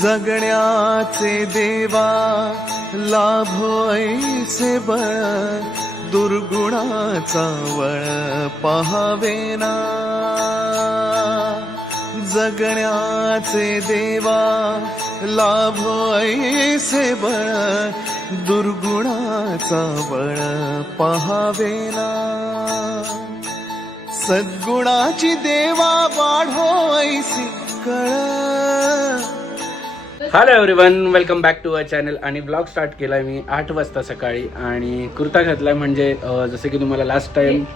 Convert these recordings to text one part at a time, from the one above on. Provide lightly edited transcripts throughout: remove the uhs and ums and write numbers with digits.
जगण्याचे देवा लाभो ऐसे बळ, दुर्गुणाचा वळ पहावेना. जगण्याचे देवा लाभो ऐसे बळ, दुर्गुणाचा बळ पहावेना. सद्गुणाची देवा वाढो ऐसी कळ. Hello everyone, welcome back to our channel. आणि ब्लॉग स्टार्ट केला आहे मी 8 वाजता सकाळी आणि कुर्ता घातला म्हणजे जसं की तुम्हाला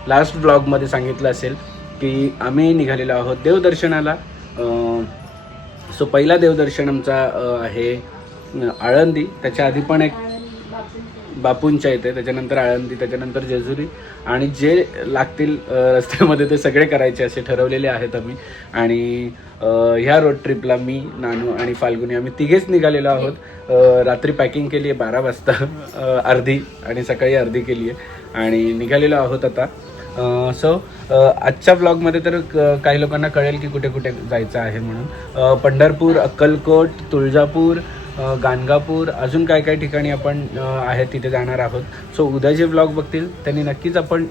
लास्ट ब्लॉगमध्ये सांगितलं असेल की आम्ही निघालेलो आहोत देवदर्शनाला. सो पहिला देवदर्शन आमचा आहे आळंदी, त्याच्या आधी पण एक बापूंच्या इथे, त्याच्यानंतर आळंदी, त्याच्यानंतर जेजुरी आणि जे लागतील रस्त्यामध्ये ते सगळे करायचे असे ठरवलेले आहेत आम्ही. आणि ह्या रोड ट्रिपला मी, नानू आणि फाल्गुनी आम्ही तिघेच निघालेलो आहोत. रात्री पॅकिंग केली आहे 12 वाजता अर्धी, आणि सकाळी अर्धी केली आहे आणि निघालेलो आहोत आता. सो आजच्या ब्लॉगमध्ये तर काही लोकांना कळेल की कुठे कुठे जायचं आहे म्हणून. पंढरपूर, अक्कलकोट, तुळजापूर, गाणगापूर, अजून काय काय ठिकाणी आपण आहे तिथे जाणार आहोत. सो उद्या जे ब्लॉग बघतील त्यांनी नक्कीच आपण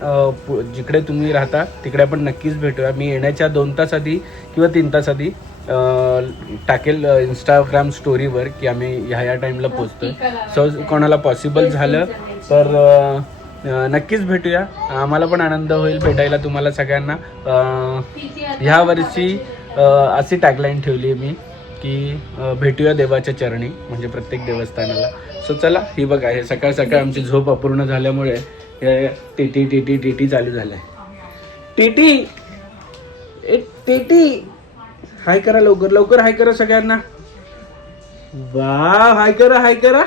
जिकडे तुम्ही राहता तिकडे आपण नक्कीच भेटूया. मी येण्याच्या 2 तास आधी किंवा 3 तास आधी टाकेल इंस्टाग्राम स्टोरीवर की आम्ही ह्या टाईमला पोचतोय. सो कोणाला पॉसिबल झालं तर नक्कीच भेटूया. आम्हाला पण आनंद होईल भेटायला तुम्हाला सगळ्यांना. ह्या वर्षी अशी टॅगलाईन ठेवली आहे मी की भेटूया देवाच्या चरणी, म्हणजे प्रत्येक देवस्थानाला. सो चला, ही बघा, हे सकाळ सकाळ आमची झोप अपूर्ण झाल्यामुळे हे टीटी टीटी टीटी चालू झालंय. टीटी ए टीटी, हाय करा लवकर लवकर, हाय करा सगळ्यांना. वा, हाय करा हाय करा.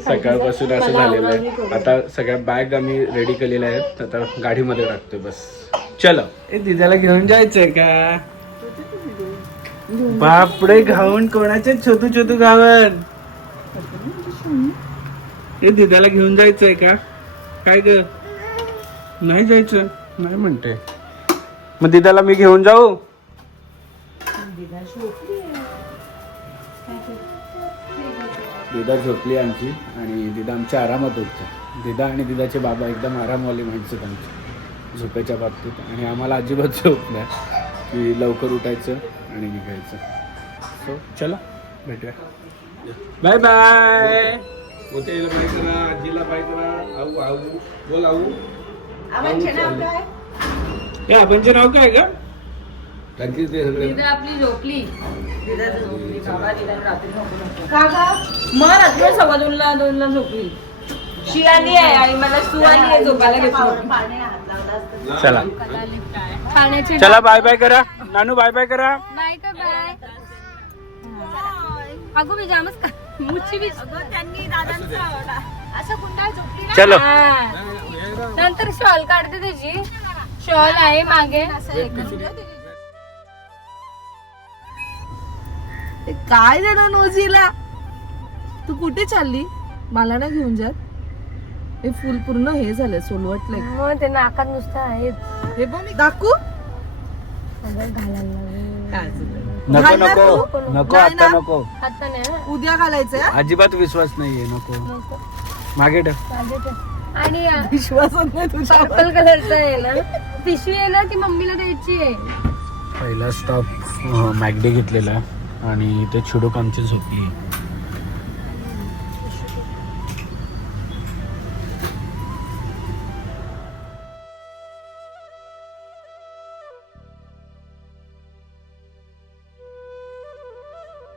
सकाळपासून असं झालेलं आहे. आता सगळ्या बॅग आम्ही रेडी केलेल्या आहेत, आता गाडीमध्ये टाकतोय बस. चलो, दिदाला घेऊन जायचंय का? बापडे, घावन कोणाचे छोटू छोटू घावन. हे दिदाला घेऊन जायचंय का? काय ग, नाही जायचं? नाही म्हणते. मग दिदाला मी घेऊन जाऊ? दिदा झोपली आमची आणि दिदा आमच्या आरामात उठते. दिदा आणि दिदाचे बाबा एकदम आरामवाली माणसं आमची झोपेच्या बाबतीत, आणि आम्हाला अजिबात झोप नाही की लवकर उठायचं आणि निघायचं. सो चला, भेटूया. Bye bye. मोठ्याला बाय करा, आजीला बाय करा. आऊ आऊ बोल. आऊ हे आपणचे नाव काय का? आपली झोपली. मग रात्री 2:15 झोपली. शियाली आहे आणि मला सुवाली आहे झोपायला घेतलं. चला चला, बाय बाय करा. नानू बाय बाय करा. बाय का बाय. अगो मी जामच का मुच्छी बी त्यांनी दादांचा असं गुंडाळ झोपली ना. चलो, नंतर शॉल काढते त्याची. शॉल आहे मागे. काय देणार नोजीला? तू कुठे चालली? मला ना घेऊन जात. हे फुल पूर्ण हे झालं, सोलवटलंय. मग ते नाकात नुसतं आहे. हे बघ, दाखवू? नको नको नको, आता नको. आता नाही, उद्या घालायचंय. अजिबात विश्वास नाहीये, नको. मागे ठेव. आणि विश्वासच नाही तुझा. पर्पल कलरचं आहे ना, पिशवी आहे ना, ती मम्मीला द्यायची आहे. पहिला स्टॉप मॅगडी घेतलेला आणि ते छुडूक आमची झोपली.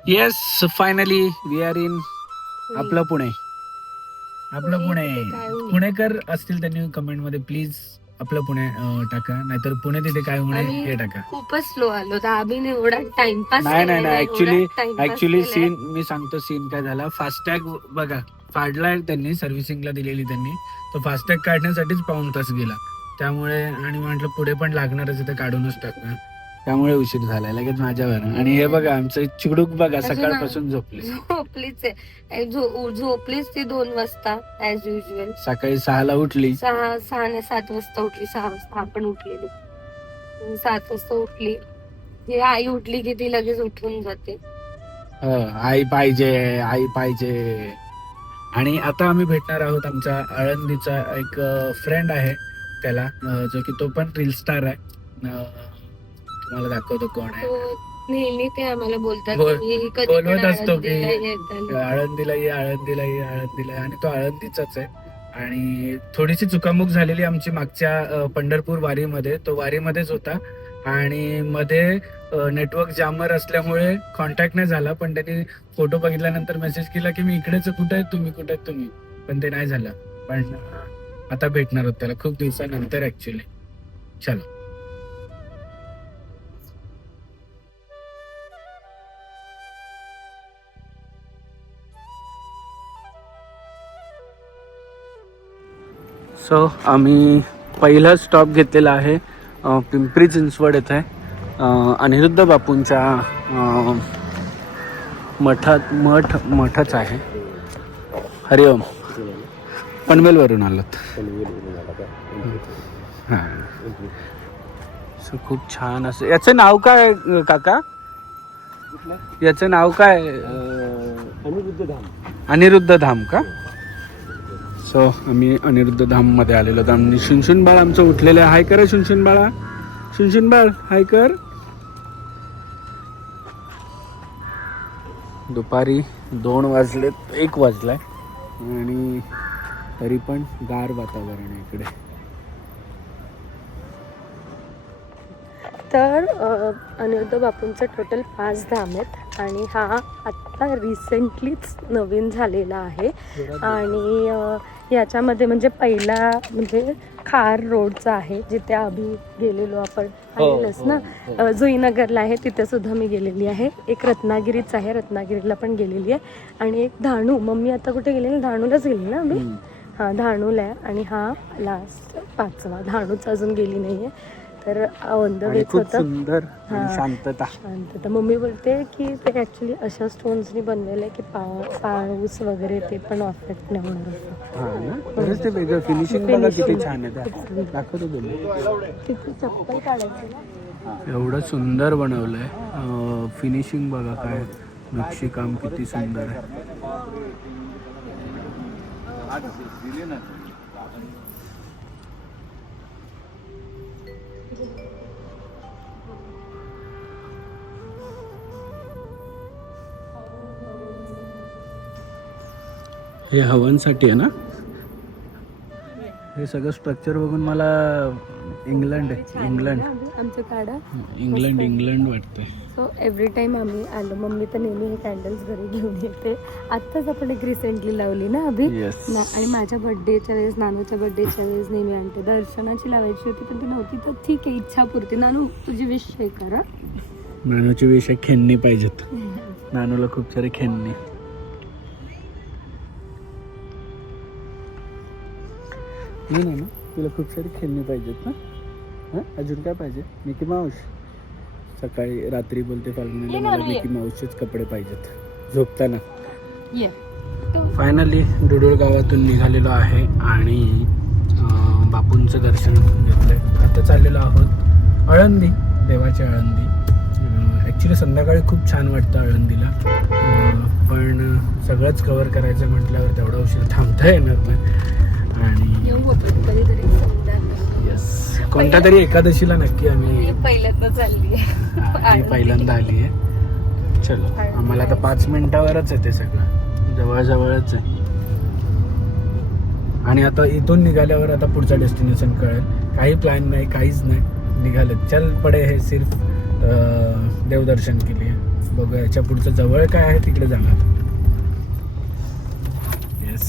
Yes, finally we are in आपलं पुणे. आपलं पुणे. पुणेकर असतील त्यांनी कमेंट मध्ये प्लीज आपलं पुणे टाका, नाहीतर पुणे तिथे काय होणे हे टाका. खूपच स्लो आलो तर आम्ही एवढा टाइमपास. नाही ऍक्च्युली सीन मी सांगतो. सीन काय झाला, फास्टॅग बघा फाडलाय त्यांनी, सर्व्हिसिंगला दिलेली त्यांनी, तो फास्टॅग काढण्यासाठीच 1.5 तास गेला. त्यामुळे आणि म्हटलं पुढे पण लागणारच, इथे काढूनच टाका. त्यामुळे उशीर झालाय लगेच माझ्यावर. आणि हे बघा आमचं चिकडूक बघा सकाळपासून झोपलीच आहे. झोपलीच ती 2 वाजता ऍज युजल. सकाळी 6ला उठली. 6 नाही 7 वाजता उठली. 6 वाजता आपण उठलेली. 7 वाजता उठली. ही आई उठली की ती लगेच उठून जाते. आई पाहिजे. आणि आता आम्ही भेटणार आहोत आमचा आळंदीचा एक फ्रेंड आहे त्याला, जो की तो पण रील स्टार आहे. तुम्हाला दाखवतो कोण आहे. तो नेहमी ते आम्हाला बोलतात बोल- की कधी बोलवत पण असतो की आळंदीला येताना. आळंदीला ये आणि तो आळंदीचाच आहे. आणि थोडीशी चुकामुक झालेली आमची मागच्या पंढरपूर वारीमध्ये, तो वारीमध्येच होता आणि मध्ये नेटवर्क जामर असल्यामुळे कॉन्टॅक्ट नाही झाला. पण त्यांनी फोटो बघितल्यानंतर मेसेज केला की मी इकडेच, कुठे आहेत तुम्ही, पण ते नाही झालं. पण आता भेटणार होत त्याला खूप दिवसानंतर ऍक्च्युली. चलो. सो आम्ही पहिला स्टॉप घेतलेला आहे पिंपरी चिंचवड येथे अनिरुद्ध बापूंच्या मठच आहे. हरिओम. पनवेलवरून आलोत. हां. सो खूप छान असं. याचं नाव काय काका? याचं नाव काय? अनिरुद्ध धाम का? सो आम्ही अनिरुद्ध धाम मध्ये आलेलो आहोत. आणि शुनशुन बाळ आमचं उठलेलं आहे. हाय कर शुनशुन बाळ, हाय कर. दुपारी 2 वाजलेत, 1 वाजलाय आणि तरी पण गार वातावरण आहे इकडे. तर अनिरुद्ध बापूंचं टोटल 5 धाम आहेत आणि हा आत्ता रिसेंटलीच नवीन झालेला आहे. आणि याच्यामध्ये म्हणजे पहिला म्हणजे खार रोडचा आहे जिथे आम्ही गेलेलो आपण पाहिलंच ना. जुईनगरला आहे तिथे सुद्धा मी गेलेली आहे. एक रत्नागिरीच आहे, रत्नागिरीला पण गेलेली आहे. आणि एक धाणू, मम्मी आता कुठे गेलेली? धाणूलाच गेली ना आम्ही. हां, धाणूला आहे. आणि हा लास्ट 5वा, धाणूच अजून गेली नाही आहे. तर ऑन द वेच होतं. सुंदर शांतता. मम्मी बोलते की ते ॲक्च्युली अशा स्टोन्सनी बनलेलं आहे की पाऊस वगैरे ते पण अफेक्ट नाही होणार. हां ना, खरंच ते वेगळं फिनिशिंग बघा किती छान आहे. दाखवतो तुम्ही. तिथे चप्पल काढायची ना. एवढं सुंदर बनवलंय. फिनिशिंग बघा काय, नक्षीकाम किती सुंदर आहे. हे हवनसाठी आहे ना. हे सगळं स्ट्रक्चर बघून मला इंग्लंड आमचं काढा इंग्लंड वाटतंय. सो एव्हरी टाइम आम्ही आलो, मम्मी तर नेहमी हे कॅन्डल्स घरी घेऊन येते. आत्ताच आपण एक रिसेंटली लावली ना अभि. आणि माझ्या बर्थडेच्या वेळेस, नानूच्या बर्थडेच्या वेळेस नेहमी आणते. दर्शनाची लावायची होती पण ती नव्हती, तर ठीक आहे, इच्छापुरती. नानू तुझी विश हे करा. नानूची विषय खेळणी पाहिजेत. नानूला खूप सारे खेळणी. नाही ना, तुला खूप सारी खेळणी पाहिजेत ना. हां, अजून काय पाहिजे? Mickey Mouse. सकाळी रात्री बोलते फाल्गुनीला मला मिकी माऊसचेच कपडे पाहिजेत झोपताना. फायनली डुडुळ गावातून निघालेलो आहे आणि बापूंचं दर्शन घेतलंय. आता चाललेलो आहोत आळंदी, देवाची आळंदी. ॲक्च्युली संध्याकाळी खूप छान वाटतं आळंदीला, पण सगळंच कव्हर करायचं म्हटल्यावर तेवढा उशीर थांबता येणार नाही. आणि येस, कोणत्या तरी एकादशीला नक्की आम्ही पहिल्यांदा चालली पहिल्यांदा आली आहे. चलो, आम्हाला आता 5 मिनिटावरच आहे ते सगळं, जवळच आहे. आणि आता इथून निघाल्यावर आता पुढचं डेस्टिनेशन कळेल. काही प्लॅन नाही, काहीच नाही, निघाले. चल पडे हे सिर्फ देवदर्शन केली. बघूया याच्या पुढचं जवळ काय आहे तिकडे जाणार. येस,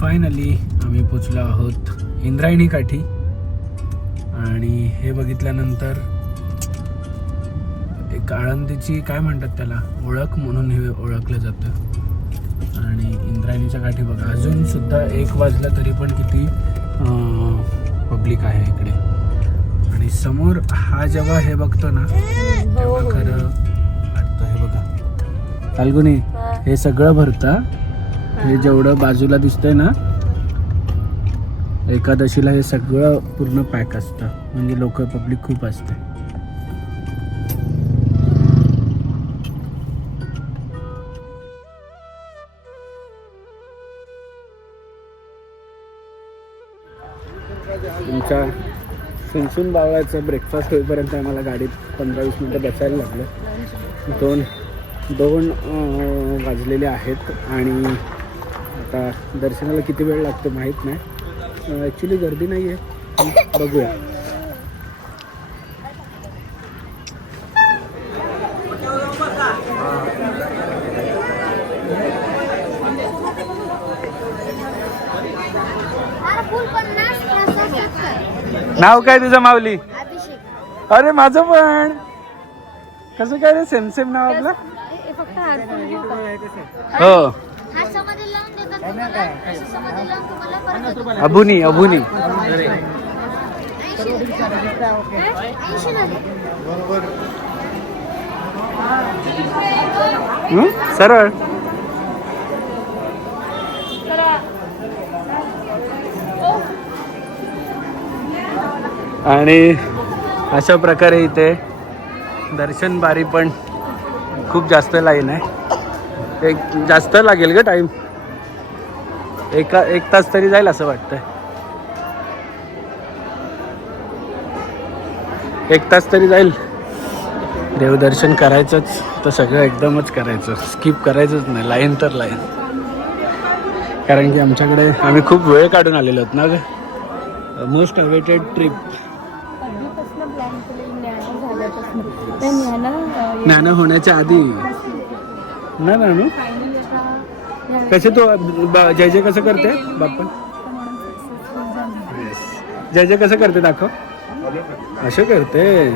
फायनली आम्ही पोचलो आहोत इंद्रायणी काठी. आणि हे बघितल्यानंतर एक आळंदीची काय म्हणतात त्याला, ओळख म्हणून हे ओळखलं जातं. आणि इंद्रायणीच्या काठी बघा, अजून सुद्धा 1 वाजला तरी पण किती पब्लिक आहे इकडे. आणि समोर हा जेव्हा हे बघतो ना तेव्हा खरं वाटतं. हे बघा फाल्गुनी, हे सगळं भरतं. हे जेवढं बाजूला दिसतंय ना, एकादशीला हे सगळं पूर्ण पॅक असतं. म्हणजे लोक, पब्लिक खूप असते. बसून बावळायचं ब्रेकफास्ट होईपर्यंत आम्हाला गाडीत 15-20 मिनटं बसायला लागलं. दोन वाजलेले आहेत आणि आता दर्शनाला किती वेळ लागतो माहीत नाही. ॲक्च्युली गर्दी नाही आहे, बघूया. नाव काय तुझं माऊली? अरे माझं पण. कसं काय रे, सेम सेम नाव आपलं. हो अभुनी. सरळ. आणि अशा प्रकारे इथे दर्शन बारी पण खूप जास्त लाईन आहे. जास्त लागेल ग टाइम, एक तास तरी जाईल असं वाटतंय. 1 तास तरी जाईल. देवदर्शन करायचंच तर सगळं एकदमच करायचं, स्किप करायचंच नाही. लाईन तर लाईन, कारण की आमच्याकडे आम्ही खूप वेळ काढून आलेलो आहोत ना ग. Most awaited trip. ज्ञान होण्याच्या आधी ना ना. कसे तो जय जय कसं करते बाप्पा? जय जय कसं करते दाखव. असं करते.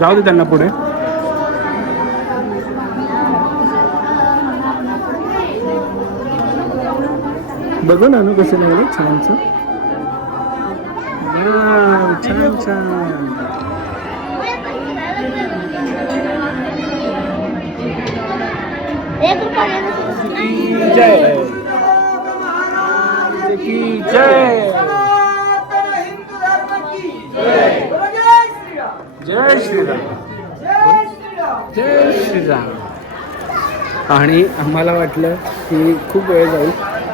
जाऊ दे त्यांना पुढे. बघू ना कसं लागलं. छान छान छान छान. जय जय जय श्रीराम. जय श्रीराम. आणि आम्हाला वाटलं की खूप वेळ जाईल,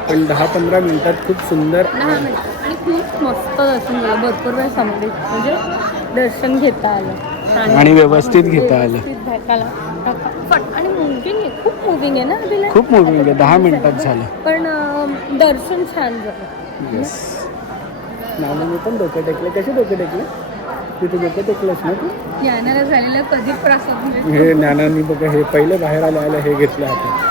पण 10-15 मिनिटात खूप सुंदर आणि खूप मस्त दर्शन झालं. भरपूर वेळ समोर म्हणजे दर्शन घेता आलं आणि व्यवस्थित घेता आलं. आणि मुव्हिंग आहे, खूप मुव्हिंग आहे ना अभिला. खूप मुव्हिंग आहे. 10 मिनिटात झालं, पण दर्शन छान झालं. नानाने पण डोकं टेकले. कसे डोकं टेकले? तिथे डोकं टेकलंस ना तू? ज्ञानाला झालेला कधी प्रसाद. हे ज्ञानाने बघा, हे पहिले बाहेर आलं हे घेतलं हातात.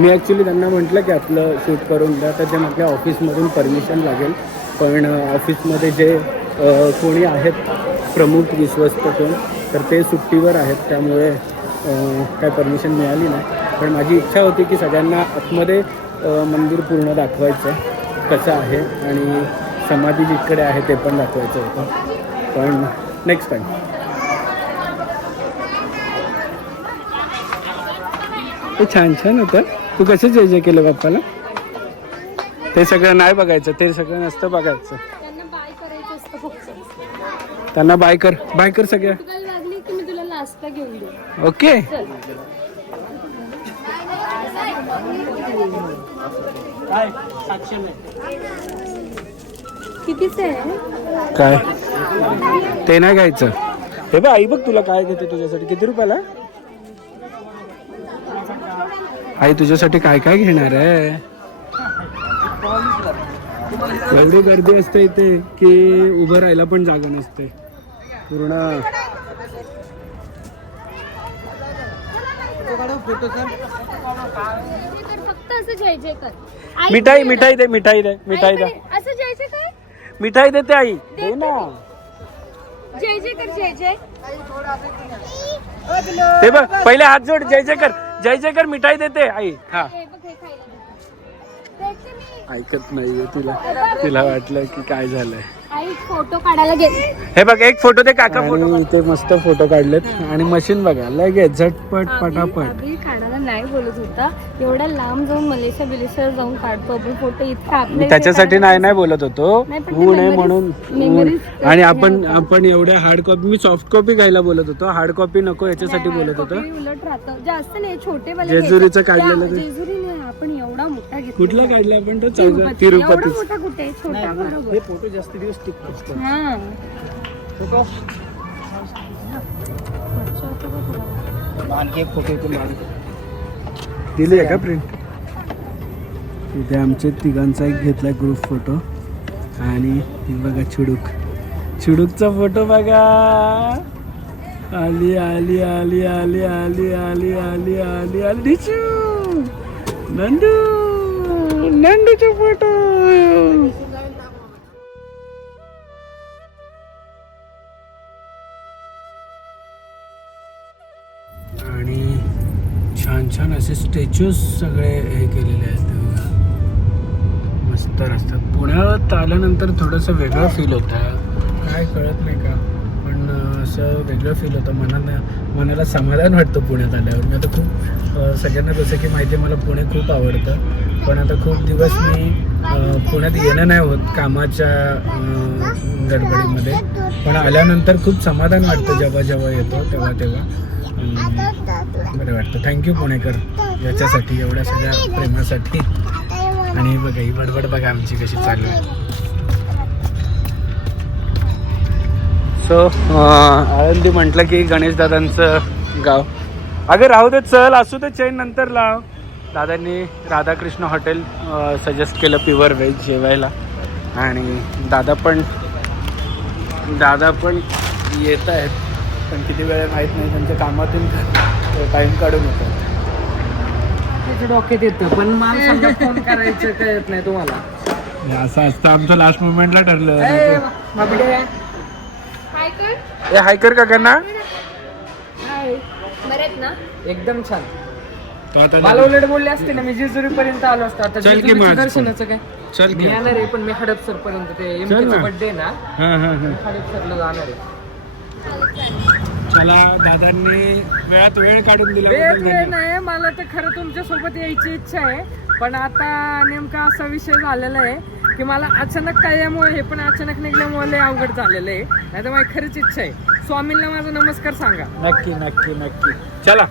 मी ॲक्च्युली त्यांना म्हटलं की आपलं शूट करून द्या, तर ते म्हटलं ऑफिसमधून परमिशन लागेल. पण ऑफिसमध्ये जे कोणी आहेत प्रमुख विश्वस्त कोण, तर ते सुट्टीवर आहेत, त्यामुळे काय परमिशन मिळाली नाही. पण माझी इच्छा होती की सगळ्यांना आतमध्ये मंदिर पूर्ण दाखवायचं कसं आहे, आणि समाधी जिकडे आहे ते पण दाखवायचं होतं. पण नेक्स्ट टाईम. ते छान छान होतं. तू कसं जय जय केलं बाप्पाला? ते सगळं नाही बघायचं, ते सगळं नसतं बघायचं. त्यांना बाय करायचं असतं फक्त. त्यांना बाय कर सगळ्या. लागली की मी तुला लास्टला घेऊन देऊ. ओके. कितीच आहे काय ते नाही घ्यायचं. हे बघ आई, बघ तुला काय घेते तुझ्यासाठी. किती रुपयाला आई तुझ्यासाठी काय काय घेणार आहे? एवढी गर्दी असते इथे की उभं राहायला पण जागा नसते पूर्ण. फक्त असं जय जय कर. मिठाई दे. असं जय जय कर. मिठाई देते आई, दे ना. जय जय कर. जय जय. ते बघ, पहिले हात जोड. जय जय कर. मिठाई देते आई. हा, ऐकत नाहीये तिला वाटलं की काय झालंय. आई फोटो काढायला गेले. हे बघ, एक फोटो दे काका. फोटो इथे मस्त फोटो काढलेत. आणि मशीन बघा लगेच झटपट पटापट. काढायला नाही बोलत होता, एवढा लांब जाऊन मलेशिया जाऊन काढतो आपण फोटो, इतका आपल्या त्याच्यासाठी नाही बोलत होतो, नाही, पण ते ऊन आहे memories- म्हणून memories आणि आपण एवढ्या हार्ड कॉपी, मी सॉफ्ट कॉपी घ्यायला बोलत होतो, हार्ड कॉपी नको याच्यासाठी बोलत होतो. उलट राहतं जास्त नाही, छोटे वाले जेजुरीचं घ्यायचे. काढलेलं ते. जेजुरी नाही, आपण एवढा मोठा घेतला. कुठला काढला आपण तो तिरुपती. एवढा तिरुपती. मोठा कुठे, छोटा बरोबर. फोटो जास्त दिवस टिकतो. हा. आणखी एक फोटो इथून दिली आहे का प्रिंट. इथे आमचे तिघांचा एक घेतला ग्रुप फोटो आणि बघा चिडूकचा फोटो बघा. आली आली आली आली आली आली आली आली आली नंदूचा फोटो. आणि छान छान असे स्टॅच्यूज सगळे हे केलेले आहेत, मस्त असतात. पुण्यात आल्यानंतर थोडंसं वेगळं फील होतं, काय कळत नाही का, पण असं वेगळं फील होतं. मनाला समाधान वाटतं पुण्यात आल्यावर. मी आता खूप सगळ्यांना जसं की माहिती आहे मला पुणे खूप आवडतं, पण आता खूप दिवस मी पुण्यात येणं नाही होत कामाच्या गडबडीमध्ये, पण आल्यानंतर खूप समाधान वाटतं जेव्हा येतो तेव्हा बरं वाटतं. थँक्यू पुणेकर याच्यासाठी, एवढ्या सगळ्या प्रेमासाठी. आणि बघा ही बडबड बघा आमची कशी चालू आहे. सो आळंदी म्हटलं की गणेशदादांचं गाव. अगं राहू दे, चल असू दे चैन, नंतर लाव. दादांनी राधाकृष्ण हॉटेल सजेस्ट केलं प्युअर व्हेज जेवायला, आणि दादा पण येत आहेत, पण किती वेळ माहीत नाही, त्यांच्या कामातून टाईम काढून येतात. त्याच्या डोक्यात येतं, पण मला समजा फोन करायचं कळत नाही तुम्हाला. असं असतं आमचं, लास्ट मोमेंटला ठरलं. ए हायकर काकांना बरेच ना. एकदम छान. तो आता मला उलट बोलले असते ना, मी जेजुरी पर्यंत आलो असतो. आता चल की जेजुरीचं मग. दर्शनाचं काय चल मी की. येणार आहे, पण मी हडपसर पर्यंत ते चल ना. एमकेचा बर्थडे ना, हां हडपसरला जाणार आहे. चला, दादांनी वेळात वेळ काढून दिला. वेळ नाही, मला तर खरं तुमच्या सोबत यायची इच्छा आहे, पण आता नेमका असा विषय झालेला आहे की मला अचानक त्यामुळे, हे पण अचानक निघल्यामुळे लय अवघड झालेलं आहे. नाही तर माझी खरीच इच्छा आहे. स्वामींना माझा नमस्कार सांगा. नक्की नक्की नक्की. चला.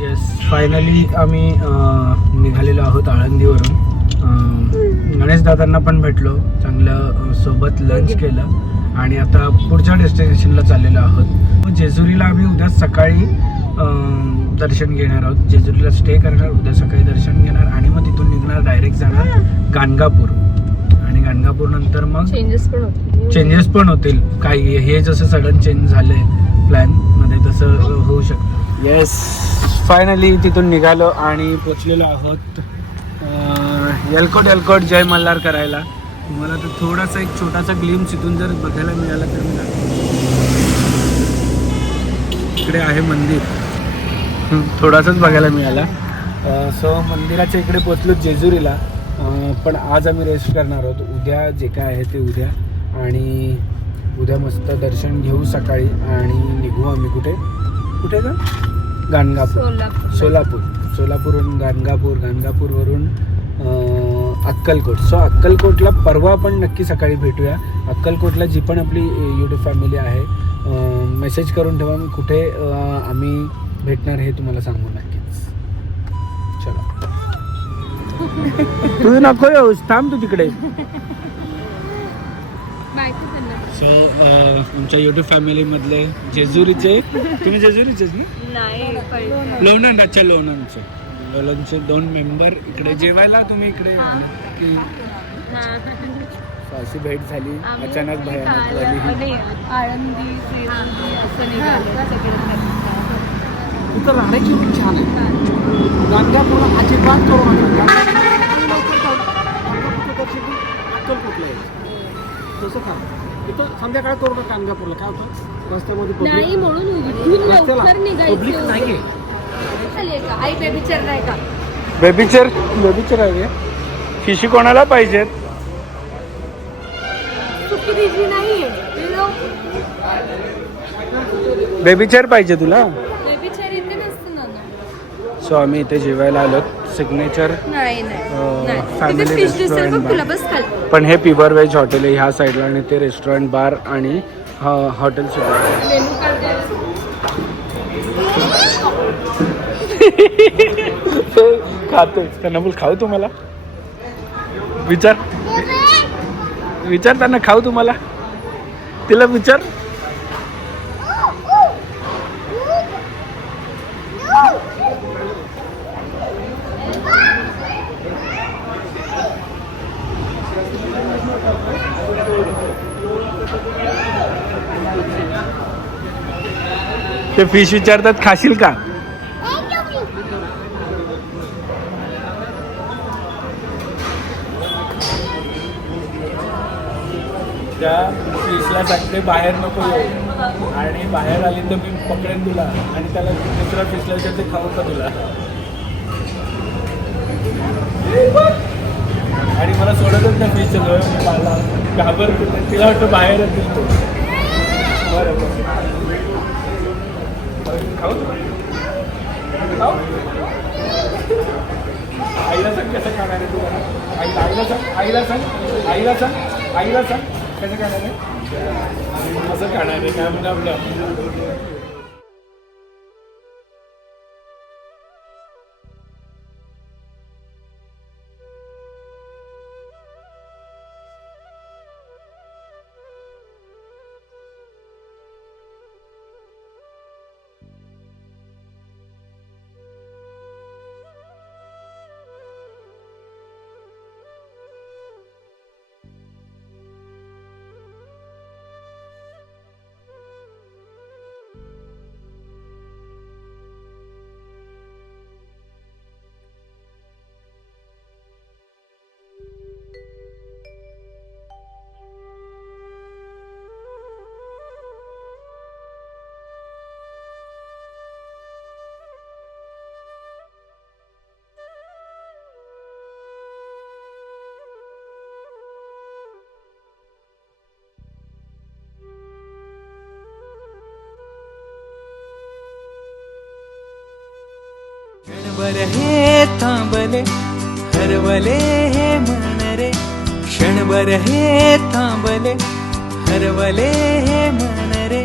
येस, फायनली आम्ही निघालेलो आहोत आळंदीवरून. गणेशदादांना पण भेटलो, चांगलं सोबत लंच केलं, आणि आता पुढच्या डेस्टिनेशनला चाललेलो आहोत. जेजुरीला आम्ही उद्या सकाळी दर्शन घेणार आहोत. जेजुरीला स्टे करणार, उद्या सकाळी दर्शन घेणार, आणि मग तिथून निघणार, डायरेक्ट जाणार गाणगापूर, आणि गाणगापूर नंतर मग चेंजेस पण होतील काही. हे जसं सडन चेंज झाले प्लॅन मध्ये तसं होऊ शकतं. येस, फायनली तिथून निघालो आणि पोचलेलो आहोत एलकोट जय मल्हार करायला. तुम्हाला तर थोडासा एक छोटासा ग्लिम्स इथून जर बघायला मिळाला तर मी इकडे आहे मंदिर, थोडासाच बघायला मिळाला. सो मंदिराच्या इकडे पोचलो जेजुरीला, पण आज आम्ही रेस्ट करणार आहोत. उद्या जे काय आहे ते उद्या, आणि उद्या मस्त दर्शन घेऊ सकाळी, आणि निघू आम्ही कुठे का गाणगापूर, सोलापूरवरून गाणगापूरवरून अक्कलकोट. सो अक्कलकोटला परवा आपण नक्की सकाळी भेटूया. अक्कलकोटला जी पण आपली यूट्यूब फॅमिली आहे, मेसेज करून ठेवा, मी कुठे आम्ही भेटणार हे तुम्हाला सांगू नक्कीच. चला. तू नको येऊस, थांब तू तिकडे. सो आमच्या यूट्यूब फॅमिलीमधले जेजुरीचे, तुम्ही जेजुरीचेच ना? लोणंद. अच्छा, लोणंदचे 2 मेंबर इकडे जेवायला. तुम्ही इकडे अशी भेट झाली अचानक, भयानक वाली. तिथं राहण्याची खूप छान आहे. गाणगापूर अजिबात करू अक्कलकोटला यायचं तसं खा. तिथं संध्याकाळी करू नका. गाणगापूरला काय होतं, रस्त्यामध्ये नाही म्हणून लवकर निघायचं नाहीये. आई बेबीचर नाही का? बेबीचर आहे. फिशी कोणाला पाहिजेत? बेबीचर पाहिजे तुला? बेबीचर इथे नसतं ना. सो आम्ही इथे जेवायला आलो सिग्नेचर नाही फॅमिली फिश दिसेल बघ रेस्टॉरंट तुला, बस खाली. पण हे पिबर वेज हॉटेल आहे ह्या साईडला आणि ते रेस्टॉरंट बार आणि हॉटेल सुद्धा आहे. खातोय त्यांना बोल खाऊ तुम्हाला, विचार त्यांना खाऊ तुम्हाला, तिला विचार. ते फिश विचारतात खाशील का. त्या फिशला सांगते बाहेर नको येऊ आणि बाहेर आली तर मी पकडेन तुला आणि त्याला दुसऱ्या फिशला विचारते खाऊ का तुला. आणि मला सोडतच त्या फिशच्या जवळ मला घाबरतो, तिला वाटतं बाहेर येतील तो. बरं खाऊ खाऊ. आईला सांग कसं खाणार आहे तुला, आईला सांग, आईला सांग, आईला सांग, आईला सांग कसं खाणार आहे, कसं खाणार आहे काय म्हणजे आपलं. क्षणभर हे थांबले हरवले हे मन रे, क्षणभर हे थांबले हरवले हे मन रे.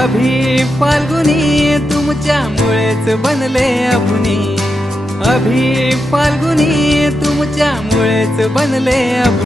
अभि फाल्गुनी तुमच्यामुळेच बनले अभुनी, अभि फाल्गुनी तुमच्यामुळेच बनले अभुनी.